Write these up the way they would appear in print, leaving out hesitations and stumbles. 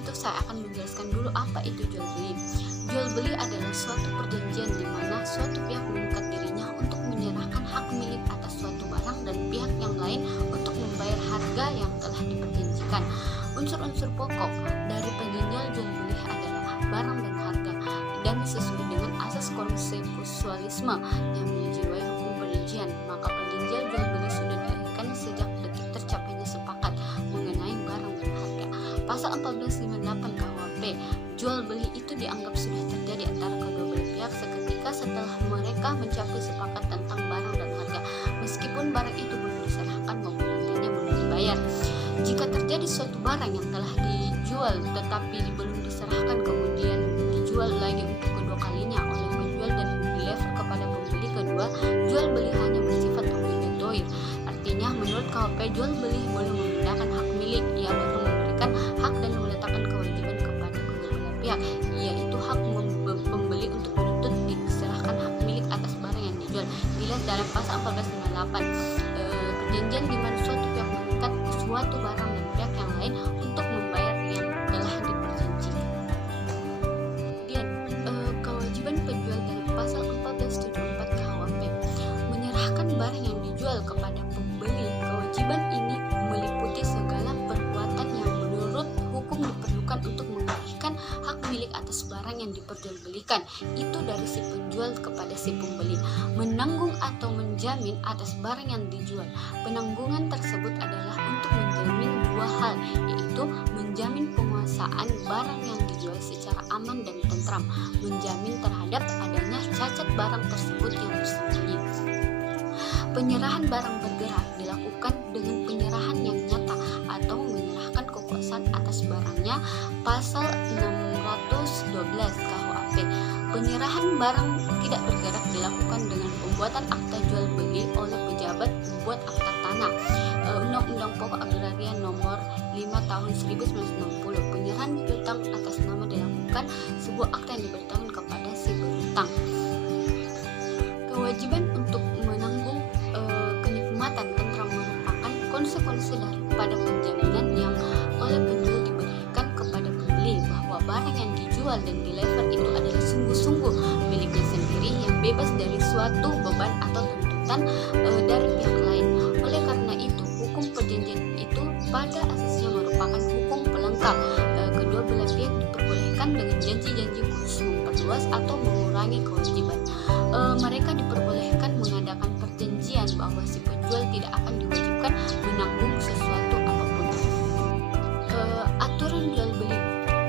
itu saya akan menjelaskan dulu apa itu jual beli. Jual beli adalah suatu perjanjian di mana suatu pihak mengikat dirinya untuk menyerahkan hak milik atas suatu barang dan pihak yang lain untuk membayar harga yang telah diperjanjikan. Unsur-unsur pokok dari perjanjian jual beli adalah barang dan harga, dan sesuai dengan asas konsensualisme yang menjiwai hukum perjanjian, maka perjanjian jual beli sudah dilahirkan sejak detik tercapainya sepakat mengenai barang dan harga. Pasal 1458 KUHP, jual beli itu dianggap sudah terjadi antara kedua belah pihak seketika setelah mereka mencapai sepakat tentang barang dan harga, meskipun barang itu belum diserahkan maupun nantinya belum dibayar. Jika terjadi suatu barang yang telah dijual tetapi belum diserahkan kemudian dijual lagi untuk kedua kalinya oleh penjual dan dilever kepada pembeli kedua, jual beli hanya bersifat obligatoir. Artinya menurut KUHP, jual beli boleh memindahkan hak milik, ia baru memberikan hak dan meletakkan kewajiban kepada kedua belah pihak, yaitu hak pembeli untuk menuntut diserahkan hak milik atas barang yang dijual. Dilihat dalam pasal 1458, perjanjian di mana suatu pihak mengikat suatu barang dan pihak yang lain untuk membayar yang telah diperjanjikan. Kemudian kewajiban penjual dalam pasal 1474 KUHP menyerahkan barang yang dijual kepada pembeli. Kewajiban ini meliputi segala perbuatan yang menurut hukum diperlukan untuk mengalihkan hak milik atas barang yang diperjualbelikan itu dari si penjual kepada si pembeli. Menanggung atau menjamin atas barang yang dijual. Penanggungan tersebut adalah untuk menjamin dua hal, yaitu menjamin penguasaan barang yang dijual secara aman dan tentram, menjamin terhadap adanya cacat barang tersebut yang bersembunyi. Penyerahan barang bergerak dilakukan dengan penyerahan yang nyata atau menyerahkan kekuasaan atas barangnya, pasal 612 KUHP. Penyerahan barang tidak bergerak dilakukan dengan pembuatan akta jual beli oleh pejabat pembuat akta tanah. Undang-Undang Pokok Agraria Nomor 5 Tahun 1960. Penyerahan piutang atas nama dilakukan sebuah akta yang diberitahukan kepada si berutang. Kewajiban untuk menanggung kenikmatan tentram merupakan konsekuensi daripada penjaminan yang oleh penjual diberikan kepada pembeli bahwa barang yang dijual dan dilever itu adalah sungguh-sungguh miliknya sendiri yang bebas dari suatu beban atau tuntutan dari pihak lain. Oleh karena itu, hukum perjanjian itu pada asasnya merupakan hukum pelengkap. Kedua belah pihak diperbolehkan dengan janji-janji khusus memperluas atau mengurangi kewajiban. Mereka diperbolehkan mengadakan perjanjian bahwa si penjual tidak akan diwajibkan menanggung sesuatu apapun. Aturan jual beli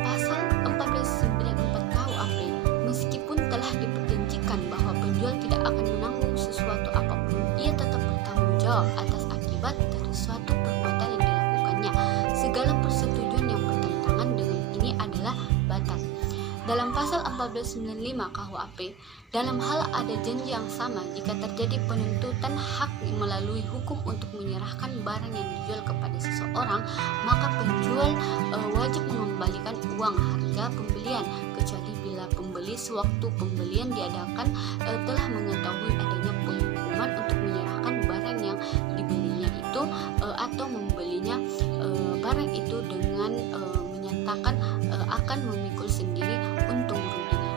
pasal 1494 KUHP, meskipun telah diperjanjikan bahwa penjual tidak akan menanggung sesuatu apapun, ia tetap bertanggung jawab atas akibat dari suatu perbuatan yang dilakukannya. Segala persetujuan yang bertentangan dengan ini adalah batal. Dalam pasal 1495 KUHP, dalam hal ada janji yang sama, jika terjadi penuntutan hak melalui hukum untuk menyerahkan barang yang dijual kepada seseorang, maka penjual wajib mengembalikan uang harga pembelian, kecuali bila pembeli sewaktu pembelian diadakan telah mengetahui adanya penghukuman untuk menyerahkan barang yang dibelinya itu atau membelinya barang itu dengan menyatakan akan memikul sendiri untung ruginya.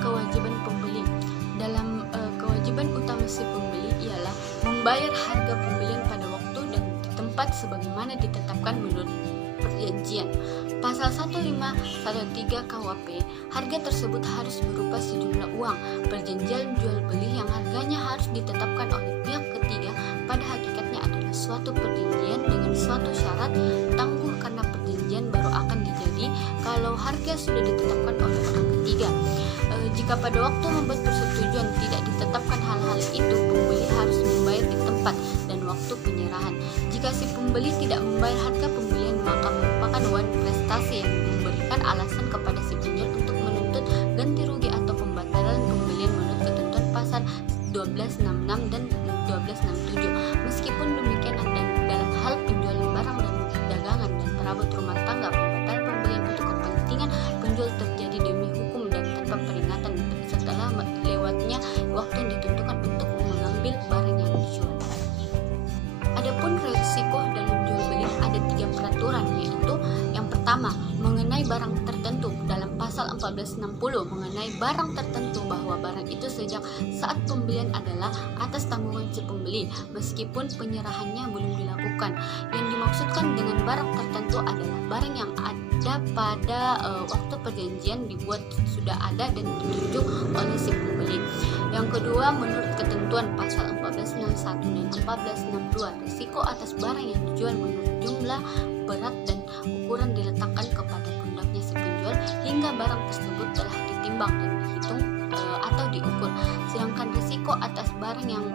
Kewajiban pembeli dalam kewajiban utama si pembeli ialah membayar harga pembelian pada waktu dan di tempat sebagaimana ditetapkan menurut perjanjian. Pasal 1513 KUHP, harga tersebut harus berupa sejumlah uang. Perjanjian jual beli yang harganya harus ditetapkan oleh pihak ketiga pada hakikatnya adalah suatu perjanjian dengan suatu syarat tangguh, karena perjanjian baru akan dijadi kalau harga sudah ditetapkan oleh orang ketiga. Jika pada waktu membuat persetujuan tidak ditetapkan hal-hal itu, pembeli harus membayar di tempat dan waktu penyerahan. Jika si pembeli tidak membayar harga pembelian, maka merupakan one prestasi yang memberikan alasan kepada si penjual untuk menuntut ganti rugi atau pembatalan pembelian menurut ketentuan pasal 1266 dan 1267. Meskipun demikian, dalam hal penjualan barang dan dagangan dan perabot rumah tangga, pembatalan pembelian untuk kepentingan penjual terjadi demi hukum dan tanpa peringatan setelah lewatnya waktu yang ditentukan untuk mengambil barang yang dijual. Adapun resiko dalam jual beli ada 3 peraturan 1460 mengenai barang tertentu bahwa barang itu sejak saat pembelian adalah atas tanggungan si pembeli meskipun penyerahannya belum dilakukan. Yang dimaksudkan dengan barang tertentu adalah barang yang ada pada waktu perjanjian dibuat sudah ada dan ditunjuk oleh si pembeli. Yang kedua, menurut ketentuan pasal 1461 dan 1462, risiko atas barang yang dijual menurut jumlah, berat, dan ukuran diletakkan kepada pundaknya si penjual hingga barang tersebut telah ditimbang dan dihitung atau diukur. Sedangkan risiko atas barang yang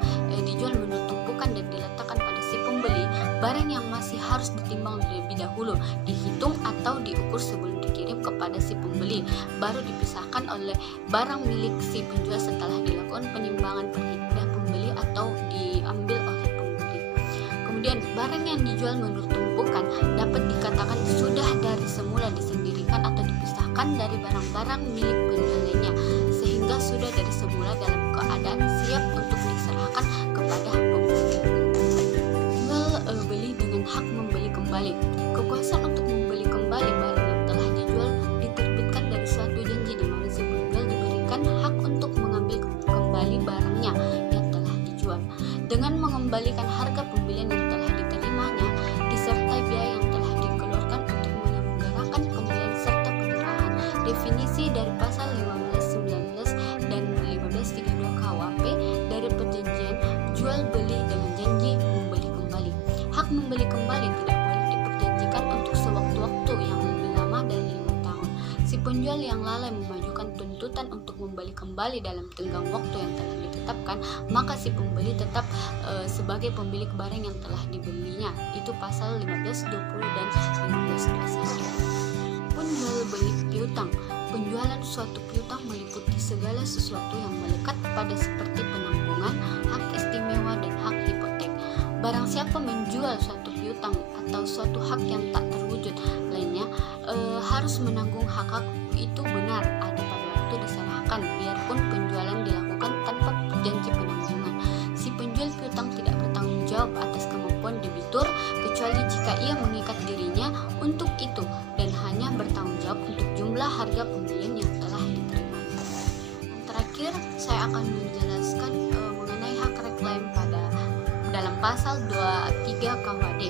dijual menurut tumpukan dan diletakkan pada si pembeli, barang yang masih harus ditimbang terlebih dahulu, dihitung atau diukur sebelum dikirim kepada si pembeli, baru dipisahkan oleh barang milik si penjual setelah dilakukan penimbangan perhitungan pembeli atau diambil oleh pembeli. Kemudian barang yang dijual menurut tumpukan dapat dikatakan sudah dari semula disendirikan atau dipisahkan dari barang-barang milik penjual lainnya, sehingga sudah dari semula dalam keadaan siap untuk diserahkan kepada pembeli. Jual beli dengan hak membeli kembali. Kekuasaan untuk membeli kembali barang yang telah dijual diterbitkan dari suatu janji di mana si penjual diberikan hak untuk mengambil kembali barangnya yang telah dijual dengan mengembalikan harga pembelian yang telah diterimanya disertai biaya yang telah dikeluarkan untuk menyelenggarakan pembelian serta penyerahan. Definisi dari pasal 1519 dan 1532 KUHP dari perjanjian jual beli dengan janji membeli kembali. Hak membeli kembali tidak boleh diperjanjikan untuk sewaktu-waktu yang lebih lama dari 5 tahun. Si penjual yang lalai memajukan tuntutan untuk membeli kembali dalam tenggang waktu yang telah ditetapkan, maka si pembeli tetap sebagai pemilik barang yang telah dibelinya. Itu pasal 1520 dan 1521. Penjual beli piutang. Penjualan suatu piutang meliputi segala sesuatu yang melekat pada seperti penanggungan, hak istimewa, dan hak hipotek. Barang siapa menjual suatu piutang atau suatu hak yang tak terwujud lainnya harus menanggung hak-hak itu benar ada pada waktu diserahkan, biarpun penjualan dilakukan tanpa janji penanggungan. Si penjual piutang tidak bertanggung jawab atas kemampuan debitur kecuali jika ia mengikat dirinya untuk itu dan hanya bertanggung jawab untuk jumlah harga pembelian yang telah diterima. Yang terakhir, saya akan menjelaskan mengenai hak reklaim dalam pasal 23 KUHD.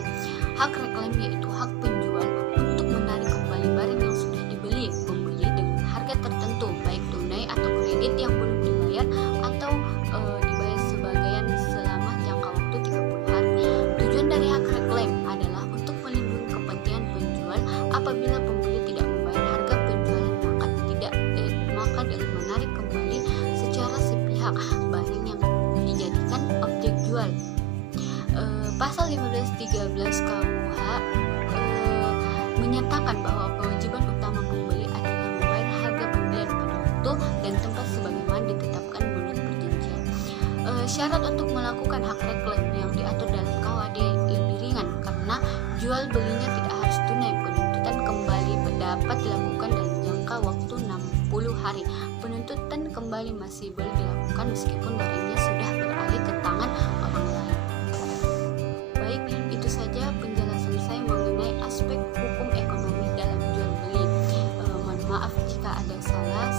Hak reklaim yaitu hak penjual untuk menarik kembali barang yang sudah dibeli pembeli dengan harga tertentu, baik tunai atau kredit yang belum dibayar atau dibayar sebagian selama jangka waktu 30 hari. Tujuan dari hak reklaim adalah untuk melindungi kepentingan penjual apabila pembeli tidak membayar harga penjualan, maka dengan menarik kembali secara sepihak barang yang dijadikan objek jual. Pasal 1513 KUH menyatakan bahwa kewajiban utama pembeli adalah membayar harga pembelian pada waktu dan tempat sebagaimana ditetapkan menurut perjanjian. Syarat untuk melakukan hak reklaim yang diatur dalam KUHD lebih ringan karena jual belinya tidak harus tunai. Penuntutan kembali dapat dilakukan dalam jangka waktu 60 hari. Penuntutan kembali masih boleh dilakukan meskipun barangnya sudah beralih ke tangan orang lain. Baik, itu saja penjelasan saya mengenai aspek hukum ekonomi dalam jual beli. Mohon maaf jika ada salah.